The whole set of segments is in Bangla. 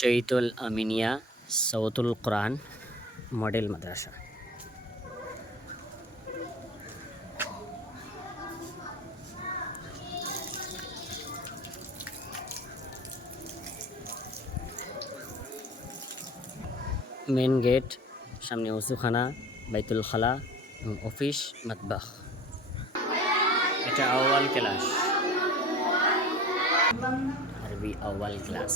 চৈতুল আমিনিয়া সৌতুল কোরআন মডেল মাদ্রাসা। মেন গেট, সামনে ওযুখানা, বাইতুল খালা এবং অফিস মাতবাখ। এটা আউয়াল ক্লাস, আরবি আউয়াল ক্লাস।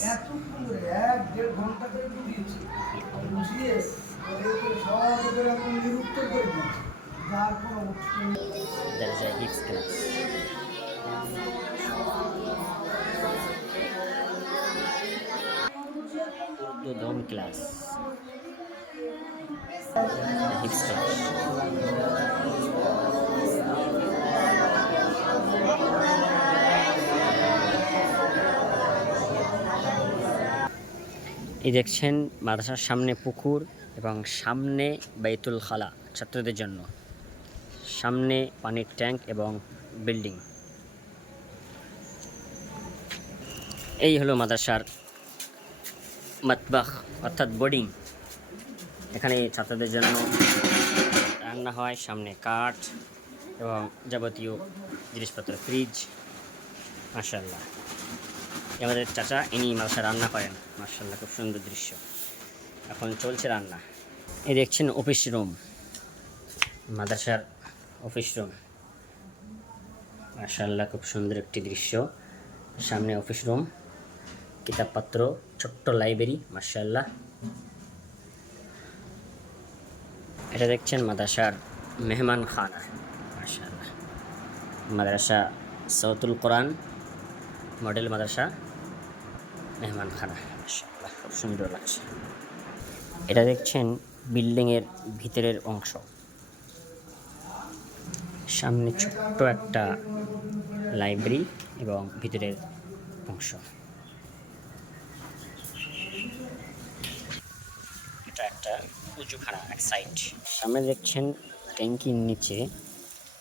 দরজা হিফজ ক্লাস। উর্দু দম ক্লাস, হিফজ ক্লাস। এই দেখছেন মাদ্রাসার সামনে পুকুর এবং সামনে বাইতুল খালা ছাত্রদের জন্য, সামনে পানির ট্যাঙ্ক এবং বিল্ডিং। এই হলো মাদ্রাসার মাতবাখ অর্থাৎ বোর্ডিং। এখানে ছাত্রদের জন্য রান্না হয়, সামনে কাঠ এবং যাবতীয় জিনিসপত্র, ফ্রিজ। মাশাআল্লাহ, আমাদের চাচা ইনি মাদ্রাসা রান্না করেন। মাশাআল্লাহ, খুব সুন্দর দৃশ্য। এখন চলছে রান্না। এই দেখছেন অফিস রুম, মাদ্রাসার অফিস রুম। মাশাআল্লাহ, খুব সুন্দর একটি দৃশ্য। সামনে অফিস রুম, কিতাবপত্র, ছোট্ট লাইব্রেরি। মাশাআল্লাহ। এটা দেখছেন মাদ্রাসার মেহমান খানা। মাশাআল্লাহ, মাদ্রাসা সৌতুল কোরআন মডেল মাদ্রাসা মেহমান খানা। মাশাআল্লাহ, খুব সুন্দর লাগছে। এটা দেখছেন বিল্ডিংয়ের ভিতরের অংশ, সামনে ছোট্ট একটা লাইব্রেরি এবং ভিতরের অংশ। এটা একটা উজুখানা এক সাইড। সামনে দেখছেন ট্যাঙ্কির নিচে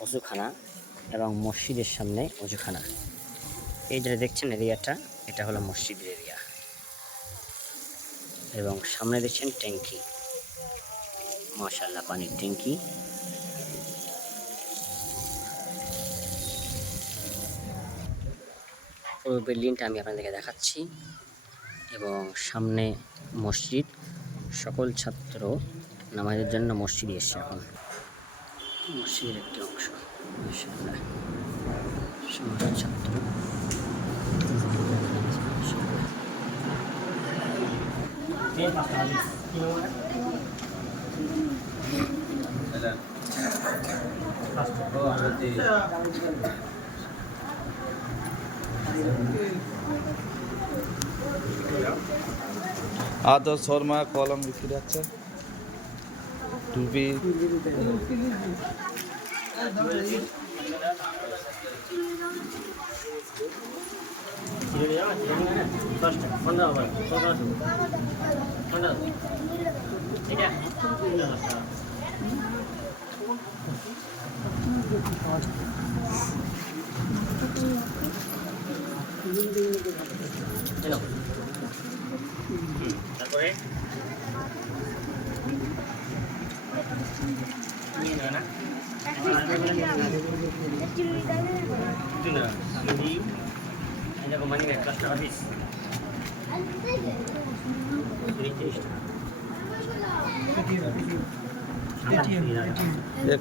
অজুখানা এবং মসজিদের সামনে অজুখানা। এই যে দেখছেন এরিয়াটা, এটা হলো মসজিদের এরিয়া এবং সামনে দেখছেন ট্যাঙ্কি। মাশাআল্লাহ, পানির ট্যাঙ্কি। পুরো বিল্ডিংটা আমি আপনাদেরকে দেখাচ্ছি এবং সামনে মসজিদ। সকল ছাত্র নামাজের জন্য মসজিদে এসছে। এখন মসজিদের একটি অংশ। মাশাআল্লাহ, সমস্ত ছাত্র আদর শর্মা কলম বিক্রি আছে, টুপি। তারপরে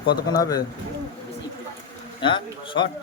কতক্ষণ হবে? হ্যাঁ, শর্ট।